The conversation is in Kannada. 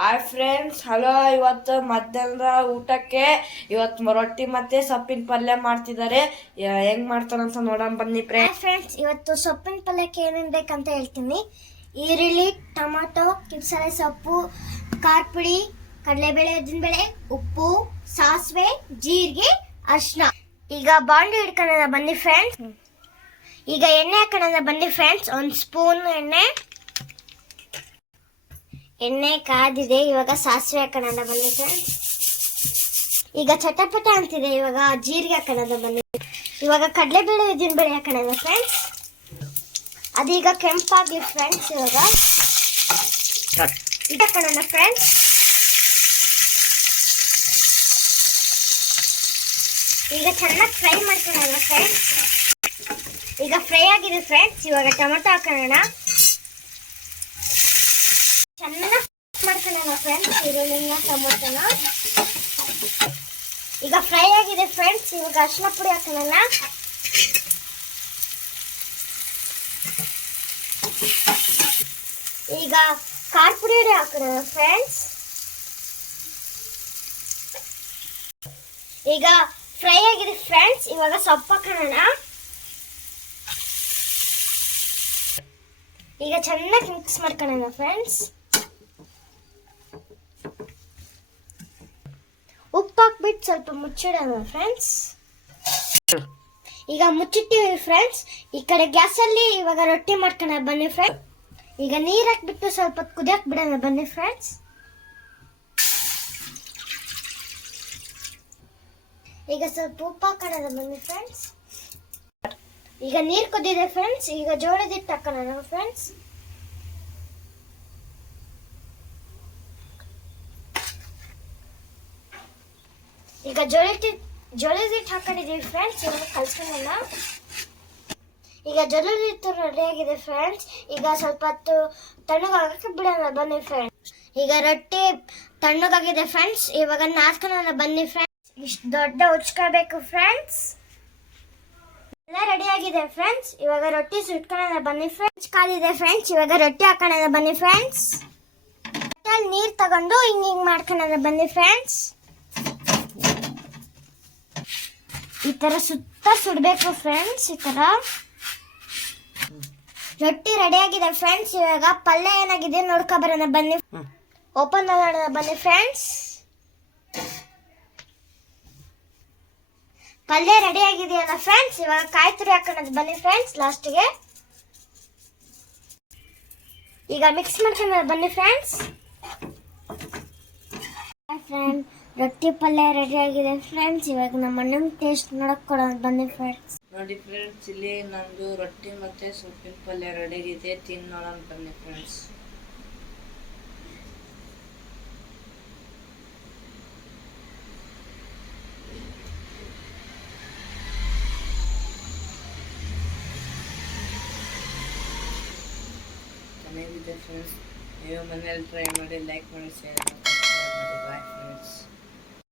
Hi friends, hello. ಇವತ್ತು ಮಧ್ಯಾಹ್ನದ ಊಟಕ್ಕೆ ರೊಟ್ಟಿ ಮತ್ತೆ ಸೊಪ್ಪಿನ ಪಲ್ಯ ಮಾಡ್ತಿದ್ದಾರೆ. ಹೆಂಗ್ ಮಾಡ್ತಾರಂತ ನೋಡೋಣ ಬನ್ನಿ ಫ್ರೆಂಡ್ಸ್. ಇವತ್ತು ಸೊಪ್ಪಿನ ಪಲ್ಯಕ್ಕೆ ಏನೇನು ಬೇಕಂತ ಹೇಳ್ತೀನಿ. ಈರುಳ್ಳಿ, ಟೊಮಾಟೊ, ಕಿರ್ಸಲೆ ಸೊಪ್ಪು, ಖಾರ ಪುಡಿ, ಕಡಲೆಬೇಳೆ, ಉದ್ದಿನಬೇಳೆ, ಉಪ್ಪು, ಸಾಸಿವೆ, ಜೀರಿಗೆ, ಅರಿಶಿನ. ಈಗ ಬಾಂಡಿ ಹಿಡ್ಕೊಳ್ಳೋಣ ಬನ್ನಿ ಫ್ರೆಂಡ್ಸ್. ಈಗ ಎಣ್ಣೆ ಹಾಕೋಣ ಬನ್ನಿ ಫ್ರೆಂಡ್ಸ್. ಒಂದು ಸ್ಪೂನ್ ಎಣ್ಣೆ ಕಾದಿದೆ. ಇವಾಗ ಸಾಸಿವೆ ಹಾಕೋಣ ಬನ್ನಿ ಫ್ರೆಂಡ್ಸ್. ಈಗ ಚಟಪಟ ಅಂತಿದೆ. ಇವಾಗ ಜೀರಿಗೆ ಹಾಕೋಣ ಬನ್ನಿ. ಇವಾಗ ಕಡಲೆಬೇಳೆ, ಉದ್ದಿನಬೇಳೆ ಹಾಕೋಣ ಫ್ರೆಂಡ್ಸ್. ಅದೀಗ ಕೆಂಪಾಗ್ಲಿ ಫ್ರೆಂಡ್ಸ್. ಇವಾಗ ಇದು ಹಾಕೋಣ ಫ್ರೆಂಡ್ಸ್. ಈಗ ಚೆನ್ನಾಗಿ ಫ್ರೈ ಮಾಡ್ಕೊಳ್ಳೋಣ ಫ್ರೆಂಡ್ಸ್. ಈಗ ಫ್ರೈ ಆಗಿದೆ ಫ್ರೆಂಡ್ಸ್. ಇವಾಗ ಟೊಮೆಟೊ ಹಾಕೋಣ. ಚೆನ್ನಾಗಿ ಮಾಡ್ಕೊಳ್ಳೋಣ ಫ್ರೆಂಡ್ಸ್ ಈರುಳ್ಳಿನ ಟೊಮೊಟೊನ. ಈಗ ಫ್ರೈ ಆಗಿದೆ ಫ್ರೆಂಡ್ಸ್. ಇವಾಗ ಅರಿಶಿನ ಪುಡಿ ಹಾಕೋಣ. ಈಗ ಖಾರ ಪುಡಿ ಹಾಕೋಣ ಫ್ರೆಂಡ್ಸ್. ಈಗ ಫ್ರೈ ಆಗಿದೆ ಫ್ರೆಂಡ್ಸ್. ಇವಾಗ ಸೊಪ್ಪು ಹಾಕೋಣ. ಈಗ ಚೆನ್ನಾಗಿ ಮಿಕ್ಸ್ ಮಾಡ್ಕೊಳ್ಳೋಣ ಫ್ರೆಂಡ್ಸ್. ಉಪ್ಪು ಹಾಕ್ಬಿಟ್ಟು ಸ್ವಲ್ಪ ಮುಚ್ಚಿಡೋಣ ಫ್ರೆಂಡ್ಸ್. ಈಗ ಮುಚ್ಚಿಟ್ಟಿವಿ ಫ್ರೆಂಡ್ಸ್. ಈ ಕಡೆ ಗ್ಯಾಸಲ್ಲಿ ಇವಾಗ ರೊಟ್ಟಿ ಮಾಡ್ಕೊಳ್ಳೋಣ ಬನ್ನಿ ಫ್ರೆಂಡ್ಸ್. ಈಗ ನೀರು ಹಾಕ್ಬಿಟ್ಟು ಸ್ವಲ್ಪ ಕುದಿಯಕ್ಕೆ ಬಿಡೋಣ ಬನ್ನಿ ಫ್ರೆಂಡ್ಸ್. ಈಗ ಸ್ವಲ್ಪ ಉಪ್ಪು ಹಾಕೋಣ ಬನ್ನಿ ಫ್ರೆಂಡ್ಸ್. ಈಗ ನೀರು ಕುದಿದೆ ಫ್ರೆಂಡ್ಸ್. ಈಗ ಜೋಳದ ಹಿಟ್ಟು ಹಾಕೋಣ ಫ್ರೆಂಡ್ಸ್. ಈಗ ಜೋಳದ ಹಿಟ್ಟು ಹಾಕೊಂಡಿದ್ದೀವಿ ಫ್ರೆಂಡ್ಸ್. ಇವಾಗ ಕಲ್ಸ್ಕೊಳ್ಳೋಣ. ಈಗ ಜೋಳದ ಹಿಟ್ಟು ರೆಡಿ ಆಗಿದೆ ಫ್ರೆಂಡ್ಸ್. ಈಗ ಸ್ವಲ್ಪ ಹೊತ್ತು ತಣ್ಣಗಾಗಕ್ಕೆ ಬಿಡೋಣ ಬನ್ನಿ ಫ್ರೆಂಡ್ಸ್. ಈಗ ರೊಟ್ಟಿ ತಣ್ಣಗಾಗಿದೆ ಫ್ರೆಂಡ್ಸ್. ಇವಾಗ ನಾದ್ಕೊಳ್ಳೋಣ ಬನ್ನಿ ಫ್ರೆಂಡ್ಸ್. ಇಷ್ಟು ದೊಡ್ಡ ಉಚ್ಕೋಬೇಕು ಫ್ರೆಂಡ್ಸ್. ಎಲ್ಲ ರೆಡಿ ಆಗಿದೆ ಫ್ರೆಂಡ್ಸ್. ಇವಾಗ ರೊಟ್ಟಿ ಸುಟ್ಕೊಳ್ಳೋಣ ಬನ್ನಿ ಫ್ರೆಂಡ್ಸ್. ಕಾಲಿದೆ ಫ್ರೆಂಡ್ಸ್. ಇವಾಗ ರೊಟ್ಟಿ ಹಾಕೋಣ ಬನ್ನಿ ಫ್ರೆಂಡ್ಸ್. ನೀರು ತಗೊಂಡು ಹಿಂಗ್ ಮಾಡ್ಕೊಳ್ಳೋಣ ಬನ್ನಿ ಫ್ರೆಂಡ್ಸ್. ಈ ತರ ಸುತ್ತ ಸುಡಬೇಕು ಫ್ರೆಂಡ್ಸ್. ಈ ತರ ರೊಟ್ಟಿ ರೆಡಿ ಆಗಿದೆ ಫ್ರೆಂಡ್ಸ್. ಇವಾಗ ಪಲ್ಯ ಏನಾಗಿದೆ ನೋಡ್ಕೊ ಬರೋಣ ಬನ್ನಿ. ಓಪನ್ ಮಾಡೋಣ ಬನ್ನಿ ಫ್ರೆಂಡ್ಸ್. ಪಲ್ಯ ರೆಡಿ ಆಗಿದೆಯಲ್ಲ ಫ್ರೆಂಡ್ಸ್. ಇವಾಗ ಕಾಯಿ ತುರಿ ಹಾಕೋಣ ಬನ್ನಿ ಫ್ರೆಂಡ್ಸ್ ಲಾಸ್ಟ್ಗೆ. ಈಗ ಮಿಕ್ಸ್ ಮಾಡ್ಕೊಳ್ಳೋಣ ಬನ್ನಿ ಫ್ರೆಂಡ್ಸ್. ಫ್ರೆಂಡ್, ರೊಟ್ಟಿ ಪಲ್ಯ ರೆಡಿ ಆಗಿದೆ ಫ್ರೆಂಡ್ಸ್. ಇವಾಗ ನಮ್ಮ ಅಣ್ಣನ ಟೇಸ್ಟ್ ನೋಡಕ್ ಕೊಡೋಣ ಬನ್ನಿ ಫ್ರೆಂಡ್ಸ್. ನೋಡಿ ಫ್ರೆಂಡ್ಸ್, ಇಲ್ಲಿ ನಮ್ದು ರೊಟ್ಟಿ ಮತ್ತೆ ಸೊಪ್ಪಿನ ಪಲ್ಯ ರೆಡಿ ಆಗಿದೆ. ತಿನ್ನೋಣ ಬನ್ನಿ ಫ್ರೆಂಡ್ಸ್. ಚೆನ್ನಾಗಿದೆ ಫ್ರೆಂಡ್ಸ್. ನೀವು ಮನೇಲಿ ಟ್ರೈ ಮಾಡಿ, ಲೈಕ್ ಮಾಡಿ, ಶೇರ್ ಮಾಡಿ, ಬಾಯ್ ಫ್ರೆಂಡ್ಸ್.